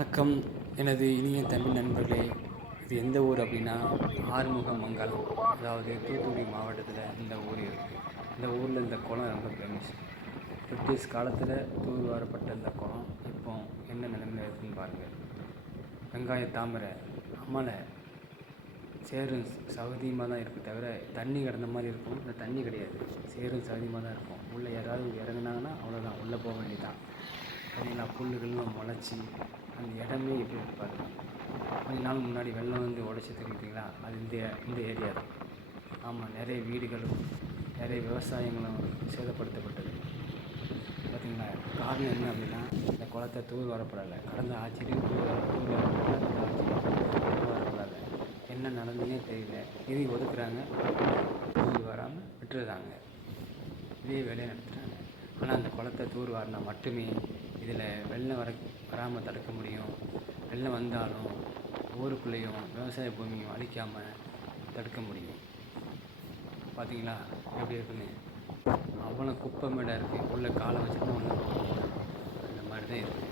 வணக்கம் எனது இனிய தமிழ் நண்பர்களே. இது எந்த ஊர் அப்படின்னா ஆறுமுகமங்கலம், அதாவது தூத்துக்குடி மாவட்டத்தில் இந்த ஊர் இருக்குது. இந்த ஊரில் இந்த குளம் ரொம்ப ஃபேமஸ். பிரிட்டிஷ் காலத்தில் தூர்வாரப்பட்ட இந்த குளம் இப்போ என்ன நிலைமையில் இருக்குதுன்னு பாருங்கள். வெங்காய தாமரை, அமலை, சேரும் சகதியுமாக தான் இருக்குது தவிர தண்ணி கிடந்த மாதிரி இருக்கும். இந்த தண்ணி கிடையாது, சேரும் சகதியுமாக தான் இருக்கும். உள்ளே யாராவது இறங்குனாங்கன்னா அவ்வளோதான், உள்ளே போக வேண்டியதான். பார்த்தீங்களா, புல்லுகள்லாம் முளைச்சி அந்த இடமே எப்படி இருப்பாரு. கொஞ்ச நாள் முன்னாடி வெள்ளம் வந்து உடச்சி தெரிவித்தீங்களா, அது இந்த ஏரியா தான். ஆமாம், நிறைய வீடுகளும் நிறைய விவசாயங்களும் சேதப்படுத்தப்பட்டது. பார்த்தீங்களா, காரணம் என்ன அப்படின்னா இந்த குளத்தை தூர் வரப்படலை. கடந்த ஆட்சியிலையும் தூர் வரப்படலை, இந்த ஆட்சியிலையும் தூர் வரப்படலை. என்ன நடந்ததுன்னே தெரியல. நிதி ஒதுக்குறாங்க, தூர் வராமல் விட்டுருறாங்க, இதே வேலையை நடத்துகிறாங்க. ஆனால் அந்த குளத்தை தூர் வாரினா மட்டுமே இதில் வெள்ளம் வராமல் தடுக்க முடியும். வெள்ளம் வந்தாலும் ஊருக்குள்ளேயும் விவசாய பூமியும் அழிக்காமல் தடுக்க முடியும். பார்த்தீங்களா எப்படி இருக்குன்னு? அவ்வளோ குப்பை மேடாக இருக்குது. உள்ள காலை வச்சுட்டு ஒன்று அந்த மாதிரி தான் இருக்குது.